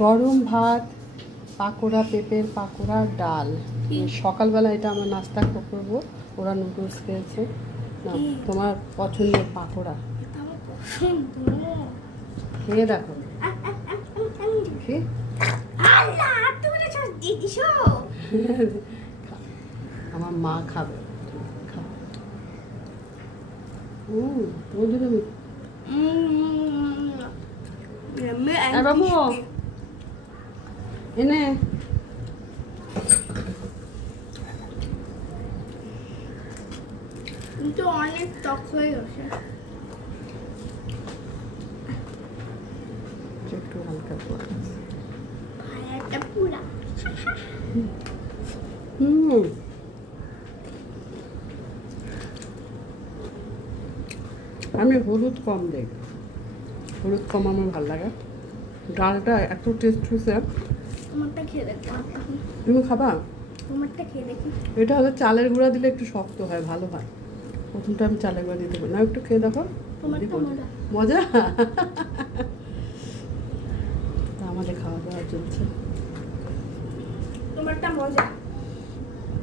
গরম ভাত, পাকোড়া, পেঁপের পাকোড়া, ডাল। সকালবেলা এটা আমার নাস্তা করবো। ওরা নুডলস খেয়েছে। না, তোমার পছন্দের পাকোড়া খেয়ে দেখো। আমার মা খাবে। তোমার জন্য বাবু এনে কিন্তু অনেক টক হয়ে গেছে। একটু হালকা করে ভাইয়াটা পুরা আমি হলুদ কম দিই, হলুদ কম আমার ভালো লাগে। ডালটা এত টেস্ট হয়েছে। আমারটা খেয়ে দেখো। তুমি খাবা? আমারটা খেয়ে দেখি। এটা হলে চালের গুঁড়া দিলে একটু শক্ত হয়, ভালো হয়। প্রথমটা আমি চালের গুঁড়া দিতে পারি না, একটু খেয়ে দেখো। মজা। আমাদের খাওয়া দাওয়া চলছে। তোমারটা মজা।